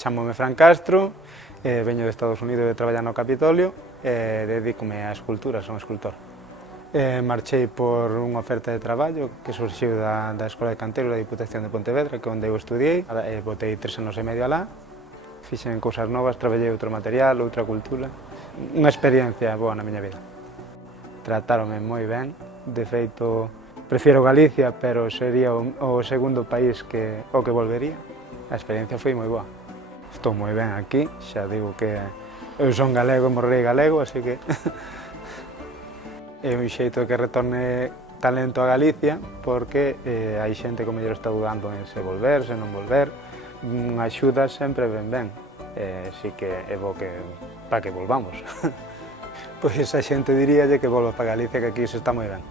Chámome Fran Castro, veño de Estados Unidos de traballar no Capitolio e dedícome á escultura, son escultor. Marchei por unha oferta de traballo que surxiu da Escola de Canteiros da Diputación de Pontevedra, que é onde eu estudiei. Botei 3 anos e medio alá, fixen cousas novas, traballei outro material, outra cultura. Unha experiencia boa na miña vida. Tratáronme moi ben, de feito, prefiero Galicia, pero sería o segundo país ao que volvería. A experiencia foi moi boa. Estou moi ben aquí, xa digo que eu son galego e morrei galego, así que é un xeito de que retorne talento a Galicia, porque hai xente que o mellor está dudando en se volver, se non volver. Unha axuda sempre ben, así que é bo para que volvamos. Pois a xente diríalle que volva para Galicia, que aquí se está moi ben.